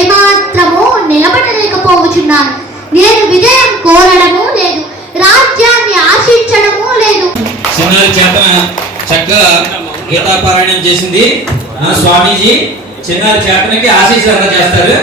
ఏమాత్రము నిలబడలేకపోవచ్చున్నాను. నేను విజయం కోరడము లేదు, రాజ్యాన్ని ఆశించడము లేదు. చిన్నారి చేతన చక్కగా గీతాపారాయణం చేసింది. స్వామీజీ చిన్నారి చేతనకి ఆశీస్సులు చేస్తారు.